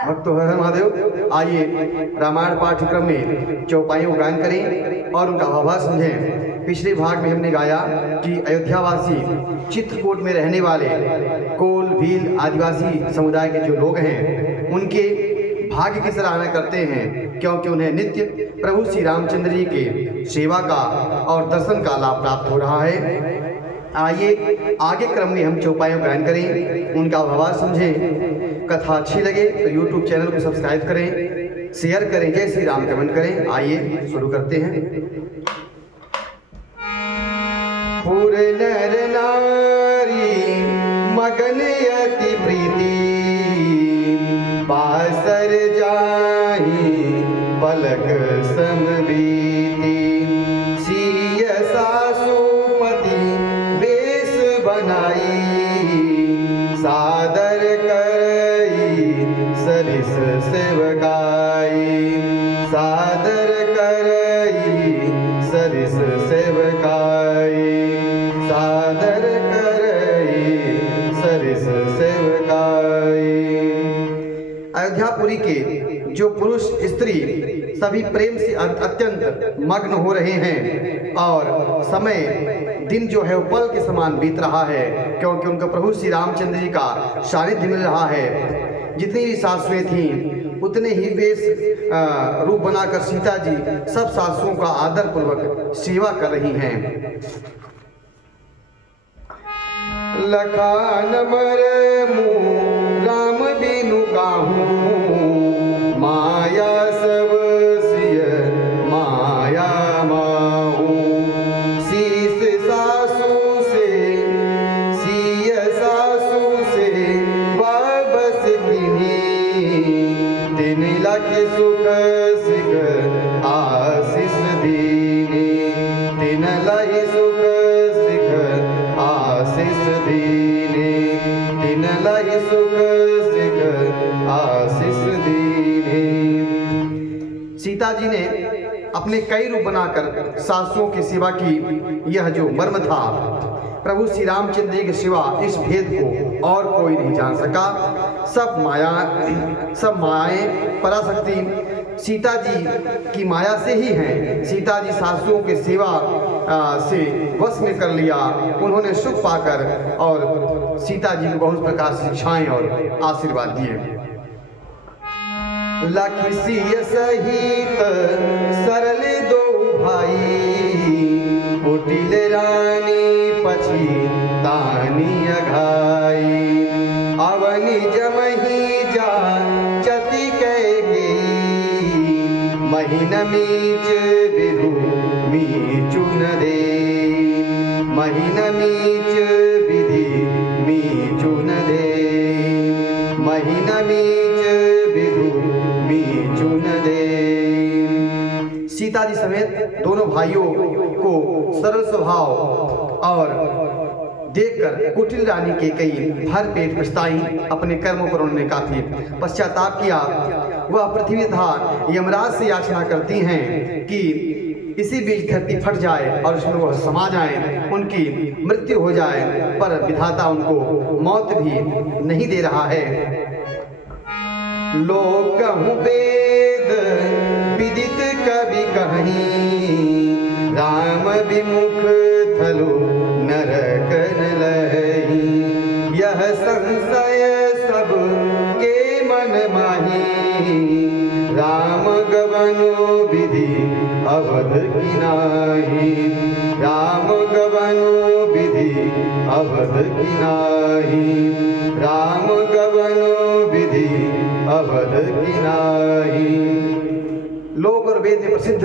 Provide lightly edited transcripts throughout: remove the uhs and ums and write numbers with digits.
भक्तो हर हर महादेव। आइए रामायण पाठ्यक्रम में चौपाइयों गायन करें और उनका भावार्थ समझें। पिछले भाग में हमने गाया कि अयोध्यावासी चित्रकूट में रहने वाले कोल भील आदिवासी समुदाय के जो लोग हैं उनके भाग्य की सराहना करते हैं, क्योंकि उन्हें नित्य प्रभु श्री रामचंद्र जी के सेवा का और दर्शन का लाभ प्राप्त हो रहा है। आइए आगे क्रम में हम चौपाइयों गायन करें, उनका भावार्थ समझें। कथा अच्छी लगे तो यूट्यूब चैनल को सब्सक्राइब करें, शेयर करें, जय श्री राम कमेंट करें। आइए शुरू करते हैं। पुर नर नारी मगन अति प्रीति, बासर जाहि पलक समबीति, सिय सासुपति वेश बनाई, सादर करई सरिस सेवकाई, सादर करई सरिस सेवकाई, सादर करई सरिस सेवकाई। अयोध्यापुरी के जो पुरुष स्त्री सभी प्रेम से अत्यंत मग्न हो रहे हैं और समय दिन जो है वो पल के समान बीत रहा है, क्योंकि उनको प्रभु श्री रामचंद्र जी का सानिध्य मिल रहा है। जितनी भी सासुएं थीं उतने ही वेश रूप बनाकर सीता जी सब सासुओं का आदर पूर्वक सेवा कर रही हैं। लखान मर मुँह राम बिनु काहू, माया सब सिय माया माहू, शीस सासू से सिय सासू से वापस किन्हीं, 3 लाख सुख सिख आशीष दीनी, 3 लाख सुख सिख आशीष दीनी, 3 लाख सुख सिख आशीष दीनी। सीता जी ने अपने कई रूप बनाकर सासुओं की सेवा की। यह जो मर्म था प्रभु श्री रामचंद्र जी के सिवा इस भेद को और कोई नहीं जान सका। सब मायाएं पराशक्ति सीता जी की माया से ही हैं। सीता जी सासुओं के सेवा से वश में कर लिया, उन्होंने सुख पाकर और सीता जी को बहुत प्रकार से शिक्षाएं और आशीर्वाद दिए। लखिसिय सहित सरल दो भाई, कुटिल रानी पछी तानी अघाई, अवनि जमही जा चति कै गई, महीन मीच बिरु मीचुन दे, महीन मीच विधि मीचुन दे, महीन मीच विधु मीचुन दे। सीता जी समेत दोनों भाइयों को सरल स्वभाव और देखकर कुटिल रानी के कई भर पेट पछताई। अपने कर्मों पर उन्होंने काफी पश्चाताप किया। वह पृथ्वी तथा यमराज से याचना करती हैं कि इसी बीच धरती फट जाए और उसमें वह समा जाए, उनकी मृत्यु हो जाए, पर विधाता उनको मौत भी नहीं दे रहा है। लोक कहूँ वेद विदित कवि कहीं, राम विमुख थलो नरक न लही, यह संशय सब के मन माही, राम गवनो विधि अवध की नाही, राम गवनो विधि अवध की नाही, राम गवनो विधि अवध की नाही। लोक और वेद में प्रसिद्ध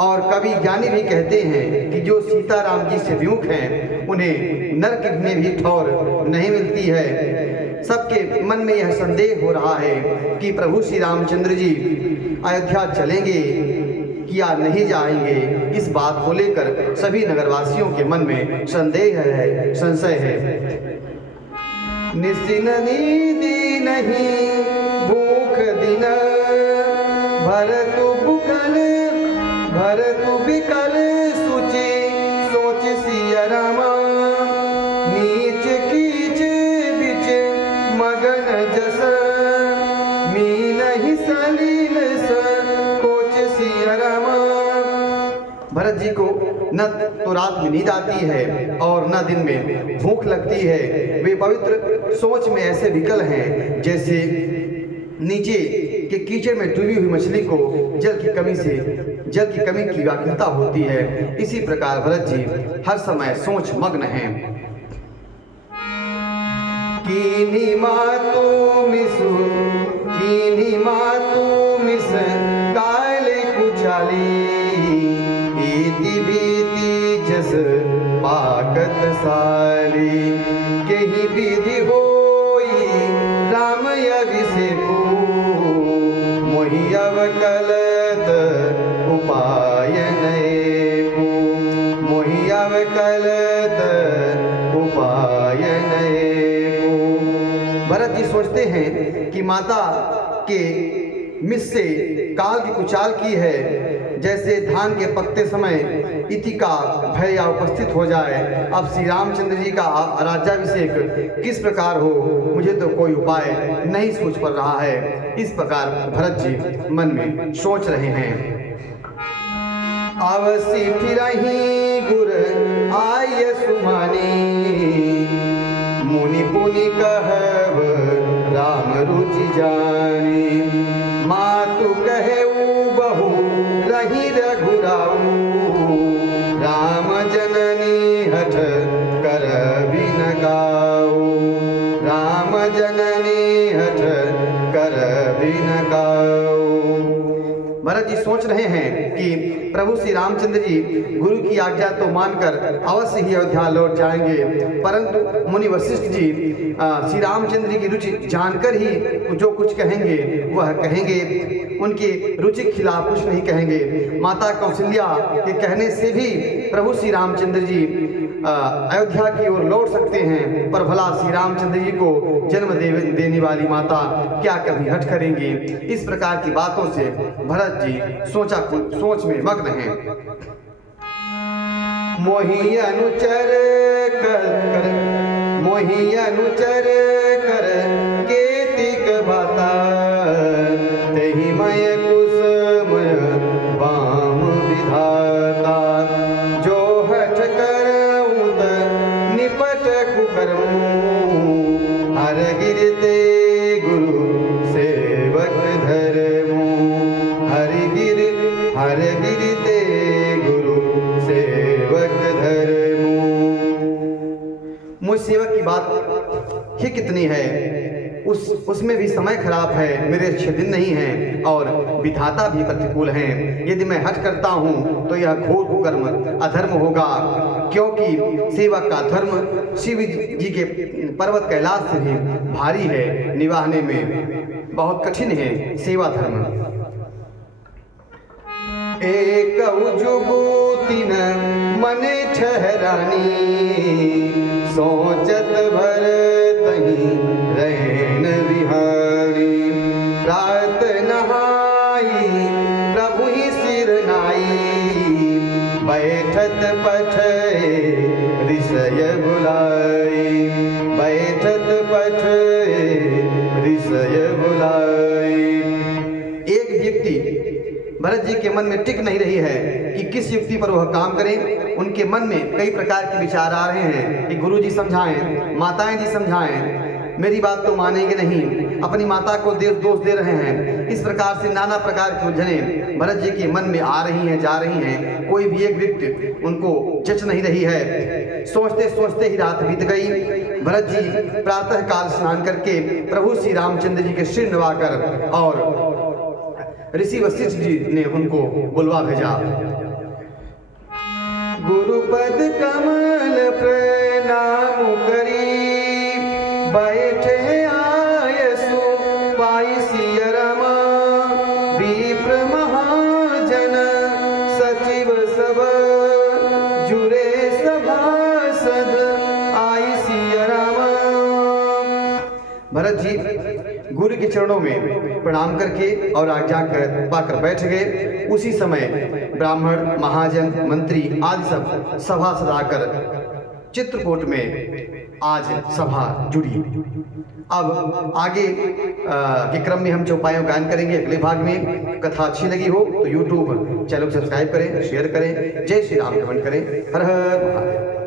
और कवि ज्ञानी भी कहते हैं कि जो सीताराम जी से विमुख हैं उन्हें नरक में भी ठौर नहीं मिलती है। सबके मन में यह संदेह हो रहा है कि प्रभु श्री रामचंद्र जी अयोध्या चलेंगे या नहीं जाएंगे। इस बात को लेकर सभी नगरवासियों के मन में संदेह है, संशय है। निसिन नींदी नहीं भूख दिन, भरतु बुकल भरतु बिकल सुचि सोच सिया रामा, नीच कीच बिच मगन जस सलील संकोच सिया रामा। भरत जी को न तो रात में नींद आती है और न दिन में भूख लगती है। वे पवित्र सोच में ऐसे विकल हैं जैसे नीचे के कीचड़ में डूबी हुई मछली को जल की कमी की व्याकुलता होती है। इसी प्रकार भरत जी हर समय सोच मग्न हैं। कीनी मातु मिस काले कुचाली इति भीति जस पाकत साली। केहि विधि होई राम अभिषेको मोहि अवकलत उपाय नएको। मोहि अवकलत उपाय नएको। भरत जी सोचते हैं कि माता के मिस से काल की कुचाल की है, जैसे धान के पकते समय इति का भय या उपस्थित हो जाए। अब श्री रामचंद्र जी का राज्याभिषेक किस प्रकार हो, मुझे तो कोई उपाय नहीं सूझ पड़ रहा है। इस प्रकार भरत जी मन में सोच रहे हैं। अवसि फिरहि गुर आय सुमानी मुनि पुनि कहब राम रुचि जानी। मातु कहेऊ बहु रही रघुराऊ राम जननी हठ कर बिन गाऊ। राम जननी हठ कर बिन गाऊ। भरत जी सोच रहे हैं कि प्रभु श्री रामचंद्र जी गुरु की आज्ञा तो मानकर अवश्य ही अयोध्या लौट जाएंगे, परंतु मुनि वशिष्ठ जी श्री रामचंद्र जी की रुचि जानकर ही जो कुछ कहेंगे वह कहेंगे, उनकी रुचि के खिलाफ कुछ नहीं कहेंगे। माता कौशल्या के कहने से भी प्रभु श्री रामचंद्र जी अयोध्या की ओर लौट सकते हैं, पर भला श्री रामचंद्र जी को जन्म देने वाली माता क्या कभी हट करेंगी। इस प्रकार की बातों से भरत जी सोच में मग्न हैं। मोहि अनुचर कर केतिक बाता तेहि मय कुसमय वाम विधाता। जो हठ करऊं त निपट कुकरऊं हर गिरते गुरु सेवक धरऊं। हर गिरते गुरु सेवक धरऊं। मुझ सेवक की बात ही कितनी है, उसमें भी समय खराब है, मेरे अच्छे दिन नहीं हैं और विधाता भी प्रतिकूल हैं। यदि मैं हट करता हूँ तो यह घोर कुकर्म अधर्म होगा, क्योंकि सेवक का धर्म शिव जी के पर्वत कैलाश से भी भारी है, निभाने में बहुत कठिन है सेवा धर्म। एक जुगुतिन मन ठहरानी सोचत भरतहि रहन बिहारी। रात नहाई प्रभु ही सिर नाई बैठत पठे ऋषय बुलाई। बैठत पठे ऋषय बुलाई। एक व्यक्ति भरत जी के मन में टिक नहीं रही है कि किस युक्ति पर वह काम करें। उनके मन में कई प्रकार के विचार आ रहे हैं कि गुरु जी समझाएं, माताएं जी समझाएं, मेरी बात तो मानेंगे नहीं, अपनी माता को दोष दे रहे हैं। इस प्रकार से नाना प्रकार की उलझनें भरत जी के मन में आ रही हैं, जा रही हैं। कोई भी एक व्यक्ति उनको जच नहीं रही है। सोचते सोचते ही रात बीत गई। भरत जी प्रातः काल स्नान करके प्रभु श्री रामचंद्र जी के सिर नवाकर और ऋषि वशिष्ठ जी ने उनको बुलवा भेजा। गुरुपद कमल प्रणाम करी बैठे आयसु पाई सिया रामा। विप्र महाजन सचिव सब जुरे सभासद आई सिया रामा। भरत जी गुरु के चरणों में प्रणाम करके और आज्ञा पाकर बैठ गए। उसी समय ब्राह्मण, महाजन, मंत्री आदि सब सभा सजाकर चित्रकूट में आज सभा जुड़ी। अब आगे के क्रम में हम चौपाइयों गायन करेंगे अगले भाग में। कथा अच्छी लगी हो तो यूट्यूब चैनल को सब्सक्राइब करें, शेयर करें। जय श्री राम कमेंट करें। हर हर महादेव।